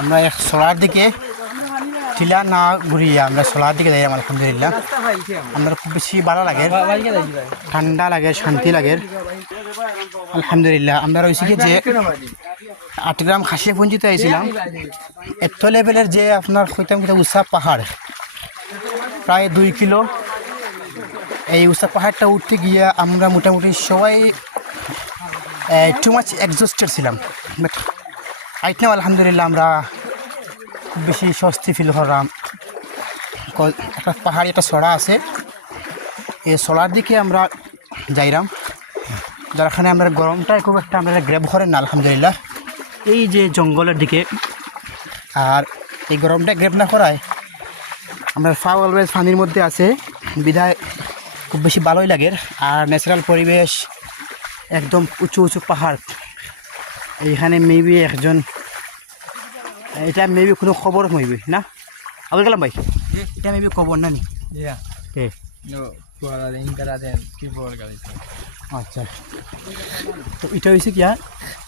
আমরা সোলার দিকে টিলা না ঘুরিয়ে আমরা সোলার দিকে যাই। আলহামদুলিল্লাহ আমরা খুব বেশি ভালো লাগে, ঠান্ডা লাগে, শান্তি লাগে। আলহামদুলিল্লাহ আমরা রয়েছি কি যে 8 গ্রাম খাসিয়াপুঞ্জিতে আইছিলাম। এত লেভেলের যে আপনার হইতাম কিনা উঁচা পাহাড়, প্রায় 2 কিলো। এই উঁচা পাহাড়টা উঠতে গিয়ে আমরা মোটামুটি সবাই টু মাচ এক্সস্টেড ছিলাম। বাট আইটেম আলহামদুলিল্লাহ আমরা খুব বেশি স্বস্তি ফিল করলাম। একটা পাহাড়ি একটা সড়া আছে, এই সড়ার দিকে আমরা যাইলাম, যারখানে আমরা গরমটা খুব একটা আমরা গ্রেপ করেন না আলহামদুলিল্লাহ এই যে জঙ্গলের দিকে। আর এই গরমটা গ্রেপ না করায় আমরা ফাও অলওয়েজ পানির মধ্যে আছে বিধায় খুব বেশি ভালোই লাগে। আর ন্যাচারাল পরিবেশ, একদম উঁচু উঁচু পাহাড়। এইখানে মেবি একজন, এটা মেবি কোনো খবর মেবি না আবুল কালাম ভাই, এটা মেবি খবর না নি? আচ্ছা, তো এটা হয়েছে কি